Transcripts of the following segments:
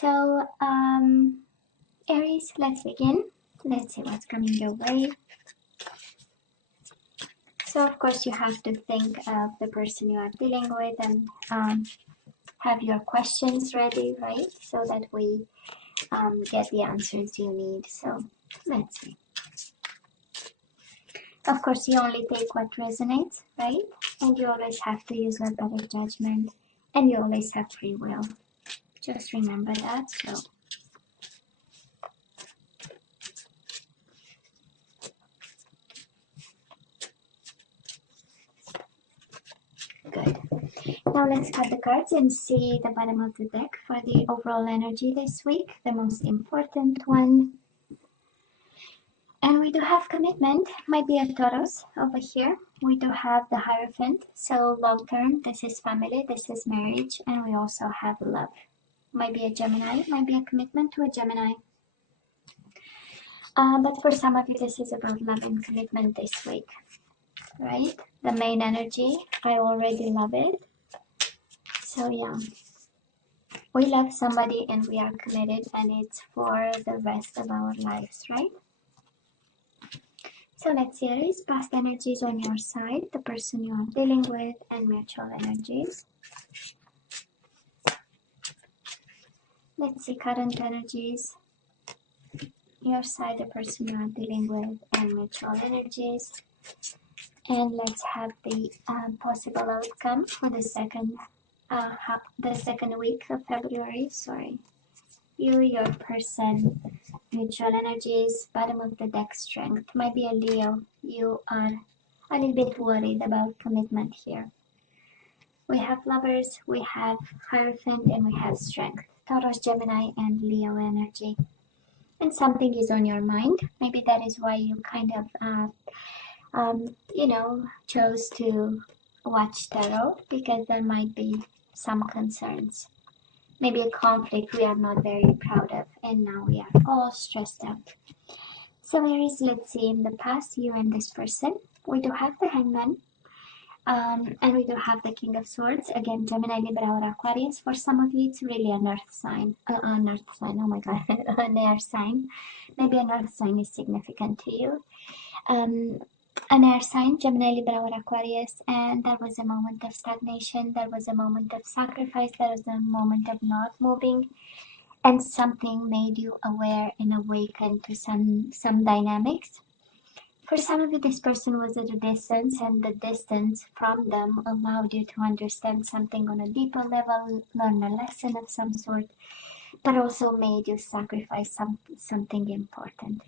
So, Aries, let's begin. Let's see what's coming your way. So, of course, you have to think of the person you are dealing with and have your questions ready, right? So that we get the answers you need. So, let's see. Of course, you only take what resonates, right? And you always have to use your better judgment, and you always have free will. Just remember that. So, good. Now let's cut the cards and see the bottom of the deck for the overall energy this week, the most important one. And we do have commitment, might be a Taurus over here. We do have the Hierophant, so long term, this is family, this is marriage, and we also have love. Might be a Gemini, might be a commitment to a Gemini. But for some of you, this is about love and commitment this week, right? The main energy, I already love it. So yeah, we love somebody and we are committed, and it's for the rest of our lives, right? So let's see, Aries, past energies on your side, the person you are dealing with, and mutual energies. Let's see, current energies, your side, the person you are dealing with, and mutual energies. And let's have the possible outcome for the second week of February. Sorry, you, your person, mutual energies, bottom of the deck, strength. Might be a Leo. You are a little bit worried about commitment here. We have lovers, we have Hierophant, and we have strength. Taurus, Gemini, and Leo energy. And something is on your mind. Maybe that is why you kind of, chose to watch tarot, because there might be some concerns. Maybe a conflict we are not very proud of, and now we are all stressed out. So Aries, let's see, in the past, you and this person, we do have the Hangman, and we do have the King of Swords. Again, Gemini, Libra, or Aquarius. For some of you, it's really an earth sign. Oh my god, an air sign. Maybe an earth sign is significant to you. An air sign, Gemini, Libra, or Aquarius, and there was a moment of stagnation, there was a moment of sacrifice, there was a moment of not moving, and something made you aware and awakened to some dynamics. For some of you, this person was at a distance, and the distance from them allowed you to understand something on a deeper level, learn a lesson of some sort, but also made you sacrifice something important.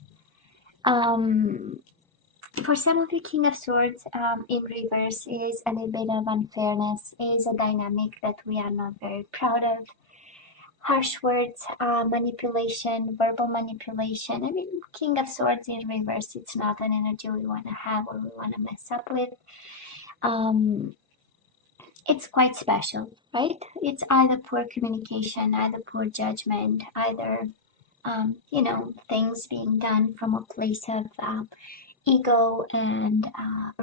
For some of you, King of Swords in reverse is a little bit of unfairness, is a dynamic that we are not very proud of. Harsh words, manipulation, verbal manipulation. I mean, King of Swords in reverse, it's not an energy we want to have or we want to mess up with. It's quite special, right? It's either poor communication, either poor judgment, either, things being done from a place of ego and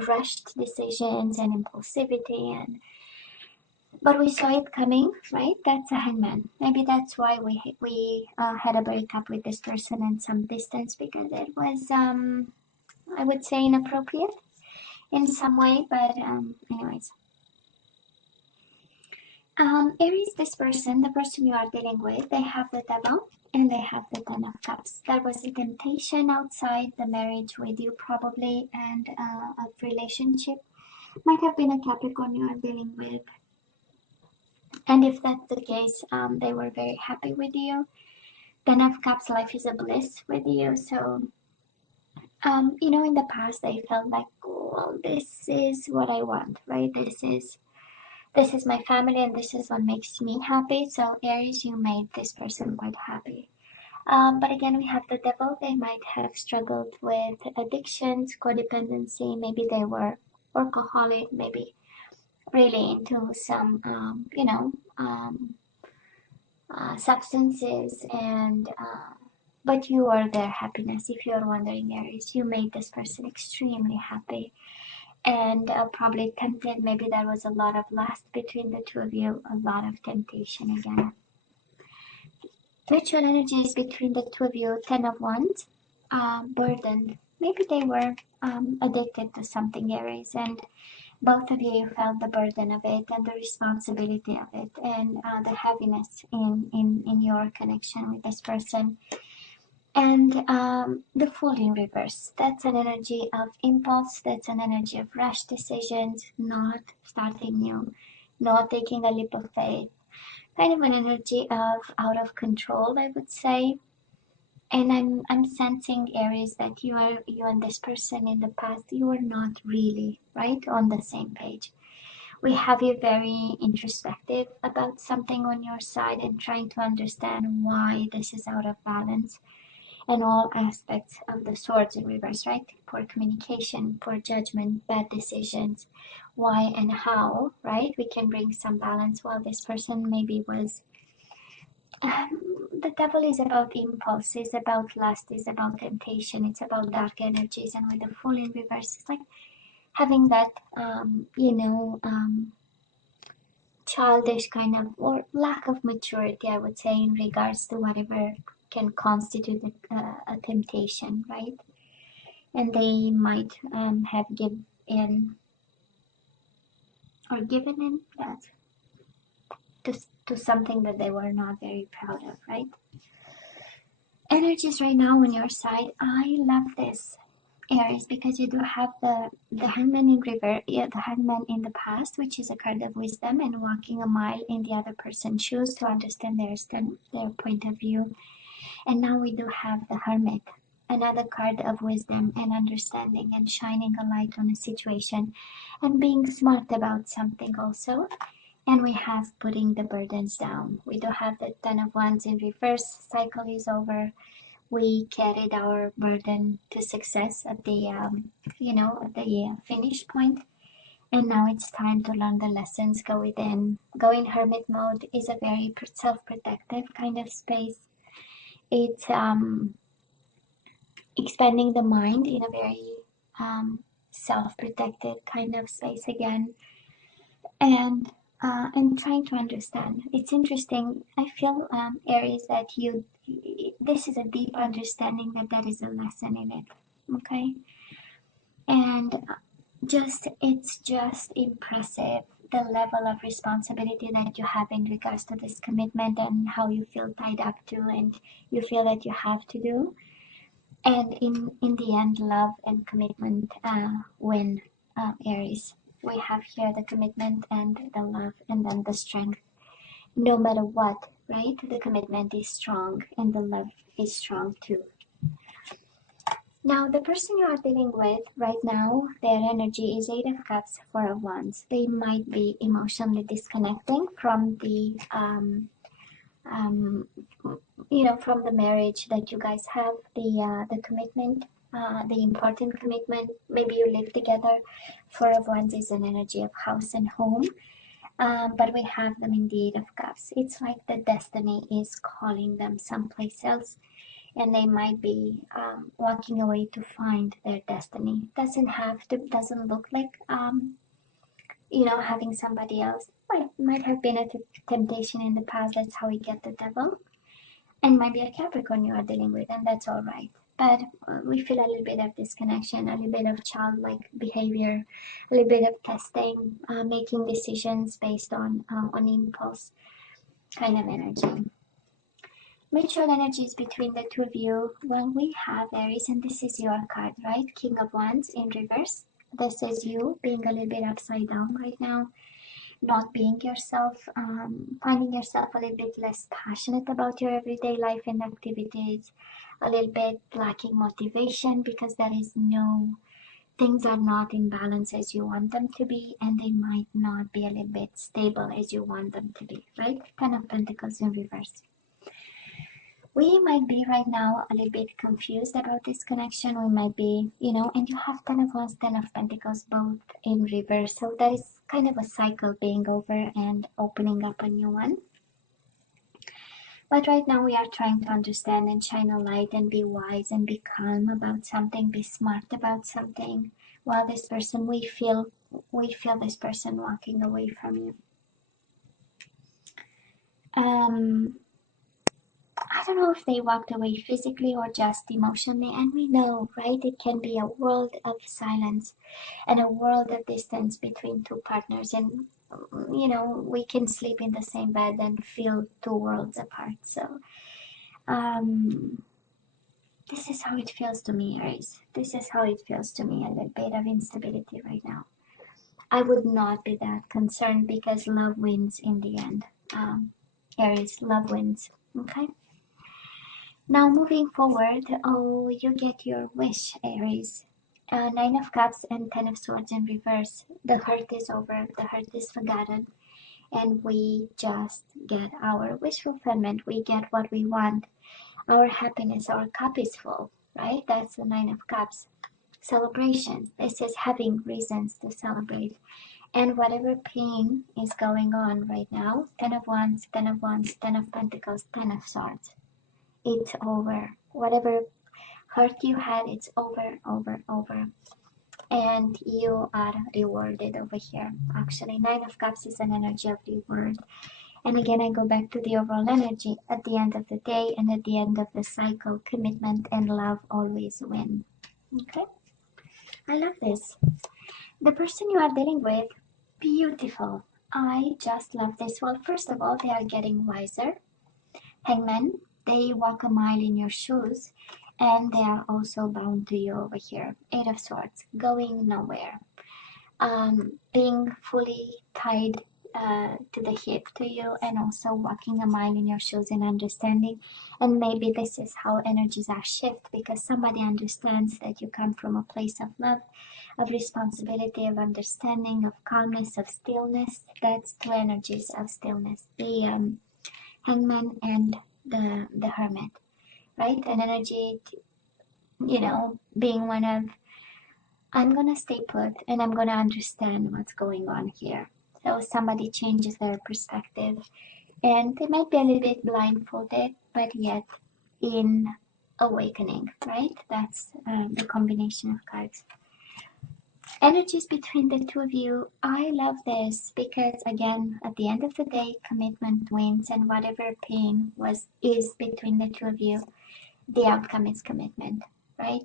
rushed decisions and impulsivity, but we saw it coming, right? That's a Hangman. Maybe that's why we had a breakup with this person and some distance, because it was I would say inappropriate in some way, but anyways. Aries, this person, the person you are dealing with, they have the Devil and they have the Ten of Cups. There was a temptation outside the marriage with you probably, and a relationship. Might have been a Capricorn you are dealing with. And if that's the case, they were very happy with you. Ten of Cups, life is a bliss with you. So, in the past, they felt like, oh, this is what I want, right? This is my family, and this is what makes me happy. So Aries, you made this person quite happy. But again, we have the Devil. They might have struggled with addictions, codependency. Maybe they were workaholic, maybe really into some, substances, and but you are their happiness. If you are wondering, Aries, you made this person extremely happy, and probably tempted. Maybe there was a lot of lust between the two of you, a lot of temptation again. Mutual energies between the two of you. 10 of Wands. Burdened. Maybe they were addicted to something, Aries, and both of you felt the burden of it and the responsibility of it, and the heaviness in your connection with this person. And the Fool in reverse. That's an energy of impulse. That's an energy of rash decisions, not starting new, not taking a leap of faith. Kind of an energy of out of control, I would say. And I'm sensing, Aries, that you and this person in the past, you were not really right on the same page. We have you very introspective about something on your side and trying to understand why this is out of balance, and all aspects of the swords in reverse, right? Poor communication, poor judgment, bad decisions, why and how, right? We can bring some balance while this person maybe was the devil is about impulse, is about lust, is about temptation, it's about dark energies. And with the Fool in reverse, it's like having that childish kind of, or lack of maturity, I would say, in regards to whatever can constitute a temptation, right? And they might have given in that to something that they were not very proud of, right? Energies right now on your side. I love this, Aries, because you do have the Hangman in reverse, the Hangman in the past, which is a card of wisdom and walking a mile in the other person's shoes to understand their point of view. And now we do have the Hermit, another card of wisdom and understanding and shining a light on a situation and being smart about something also. And we have putting the burdens down. We do have the Ten of Wands in reverse. Cycle is over. We carried our burden to success at the finish point, and now it's time to learn the lessons. Go within. Go in hermit mode is a very self-protective kind of space. It's expanding the mind in a very self-protected kind of space again, and trying to understand. It's interesting. I feel, Aries, that this is a deep understanding that is a lesson in it. Okay, and it's just impressive the level of responsibility that you have in regards to this commitment and how you feel tied up to, and you feel that you have to do. And in the end, love and commitment win, Aries. We have here the commitment and the love, and then the strength. No matter what, right? The commitment is strong and the love is strong too. Now, the person you are dealing with right now, their energy is 8 of Cups, 4 of Wands. They might be emotionally disconnecting from from the marriage that you guys have, the commitment, the important commitment. Maybe you live together. 4 of Wands is an energy of house and home. But we have them in the 8 of Cups. It's like the destiny is calling them someplace else, and they might be walking away to find their destiny. Doesn't look like having somebody else. Might have been a temptation in the past. That's how we get the devil, and might be a Capricorn you are dealing with, and that's all right. But we feel a little bit of disconnection, a little bit of childlike behavior, a little bit of testing, making decisions based on impulse kind of energy. Mutual energies between the two of you. Well, we have Aries, and this is your card, right? King of Wands in reverse. This is you being a little bit upside down right now, not being yourself, finding yourself a little bit less passionate about your everyday life and activities, a little bit lacking motivation because things are not in balance as you want them to be, and they might not be a little bit stable as you want them to be, right? 10 of Pentacles in reverse. We might be right now a little bit confused about this connection. We might be, and you have 10 of Wands, 10 of Pentacles, both in reverse. So that is kind of a cycle being over and opening up a new one. But right now we are trying to understand and shine a light and be wise and be calm about something, be smart about something. While this person, we feel this person walking away from you. I don't know if they walked away physically or just emotionally, and we know, right? It can be a world of silence and a world of distance between two partners, and you know, we can sleep in the same bed and feel two worlds apart. So this is how it feels to me, Aries. This is how it feels to me, a little bit of instability right now. I would not be that concerned because love wins in the end. Aries, love wins. Okay. Now moving forward, oh, you get your wish, Aries. Nine of Cups and Ten of Swords in reverse. The hurt is over, the hurt is forgotten, and we just get our wish fulfillment. We get what we want. Our happiness, our cup is full, right? That's the Nine of Cups. Celebration. This is having reasons to celebrate. And whatever pain is going on right now, Ten of Wands, Ten of Wands, Ten of Pentacles, Ten of Swords. It's over. Whatever hurt you had, it's over, over, over. And you are rewarded over here. Actually, Nine of Cups is an energy of reward. And again, I go back to the overall energy. At the end of the day and at the end of the cycle, commitment and love always win. Okay? I love this. The person you are dealing with, beautiful. I just love this. Well, first of all, they are getting wiser. Hangman, they walk a mile in your shoes, and they are also bound to you over here. Eight of Swords, going nowhere. Being fully tied to the hip to you, and also walking a mile in your shoes and understanding. And maybe this is how energies are shift, because somebody understands that you come from a place of love, of responsibility, of understanding, of calmness, of stillness. That's two energies of stillness. The Hangman and the Hermit, right? An energy, you know, being one of, I'm gonna stay put and I'm gonna understand what's going on here. So somebody changes their perspective, and they might be a little bit blindfolded, but yet in awakening, right? That's the combination of cards. Energies between the two of you, I love this because again, at the end of the day, commitment wins, and whatever pain is between the two of you, the outcome is commitment, right?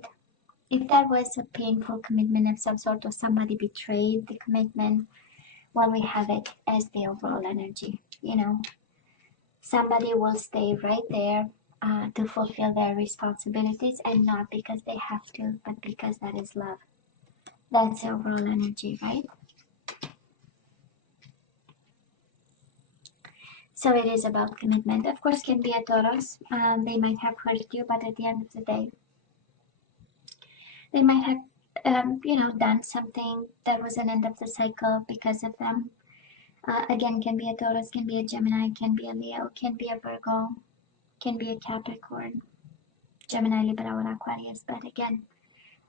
If that was a painful commitment of some sort, or somebody betrayed the commitment, well, we have it as the overall energy. You know, somebody will stay right there to fulfill their responsibilities, and not because they have to, but because that is love. That's the overall energy, right? So it is about commitment. Of course, can be a Taurus. They might have hurt you, but at the end of the day, they might have, you know, done something that was an end of the cycle because of them. Again, can be a Taurus, can be a Gemini, can be a Leo, can be a Virgo, can be a Capricorn, Gemini, Libra, or Aquarius. But again,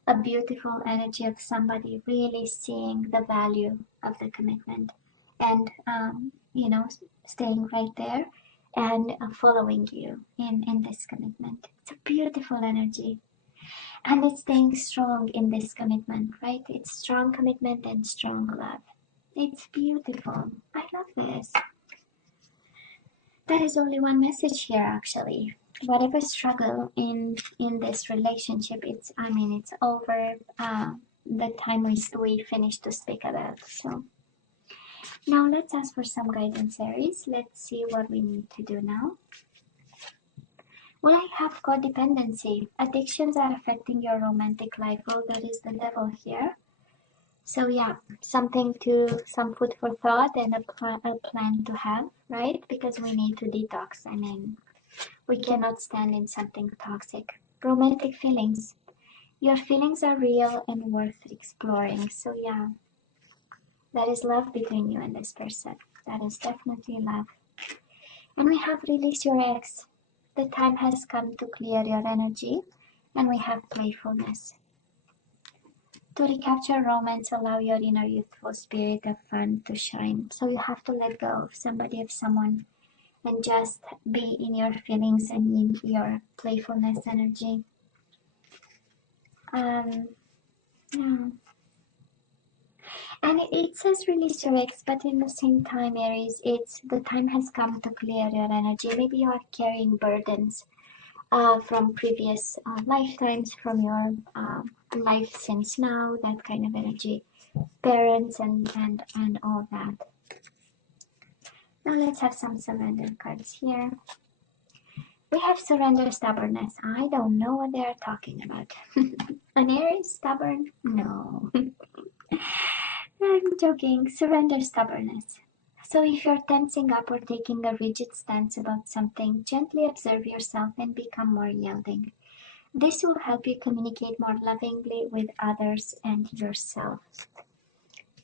a beautiful energy of somebody really seeing the value of the commitment, and you know, staying right there and following you in this commitment. It's a beautiful energy, and it's staying strong in this commitment, right? It's strong commitment and strong love. It's beautiful. I love this. There is only one message here, actually. Whatever struggle in this relationship, it's over. The time we finished to speak about. So now let's ask for some guidance, Aries. Let's see what we need to do now. Well, I have codependency. Addictions are affecting your romantic life. Well, that is the devil here. So yeah, some food for thought, and a plan to have, right? Because we need to detox. I mean, we cannot stand in something toxic. Romantic feelings. Your feelings are real and worth exploring. So yeah, that is love between you and this person. That is definitely love. And we have release your ex. The time has come to clear your energy. And we have playfulness. To recapture romance, allow your inner youthful spirit of fun to shine. So you have to let go of somebody, of someone, and just be in your feelings and in your playfulness energy. Yeah. And it says release your ex, but in the same time, Aries, it's the time has come to clear your energy. Maybe you are carrying burdens from previous lifetimes, from your life since now, that kind of energy, parents and all that. Now let's have some surrender cards here. We have surrender, stubbornness. I don't know what they are talking about. An Aries stubborn? No. I'm joking. Surrender, stubbornness. So if you're tensing up or taking a rigid stance about something, gently observe yourself and become more yielding. This will help you communicate more lovingly with others and yourself.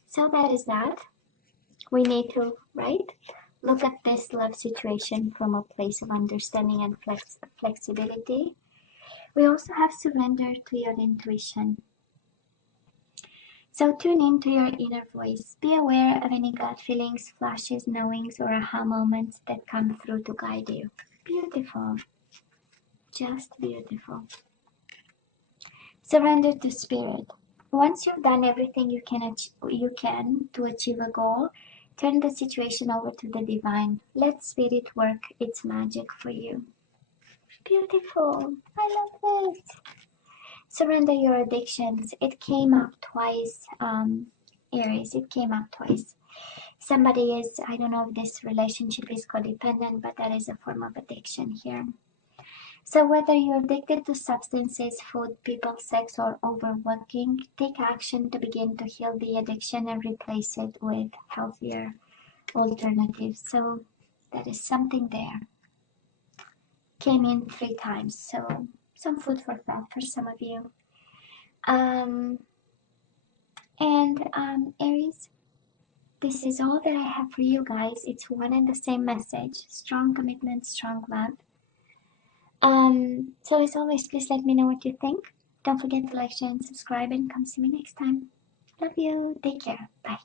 So that is that. We need to, right, look at this love situation from a place of understanding and flexibility. We also have surrender to your intuition. So tune into your inner voice. Be aware of any gut feelings, flashes, knowings, or aha moments that come through to guide you. Beautiful. Just beautiful. Surrender to spirit. Once you've done everything you can to achieve a goal, turn the situation over to the divine. Let spirit work its magic for you. Beautiful. I love this. Surrender your addictions. It came up twice, Aries. It came up twice. Somebody is, I don't know if this relationship is codependent, but that is a form of addiction here. So whether you're addicted to substances, food, people, sex, or overworking, take action to begin to heal the addiction and replace it with healthier alternatives. So that is something there. Came in 3 times, so some food for thought for some of you. Aries, this is all that I have for you guys. It's one and the same message. Strong commitment, strong love. So as always, please let me know what you think. Don't forget to like, share, and subscribe, and come see me next time. Love you. Take care. Bye.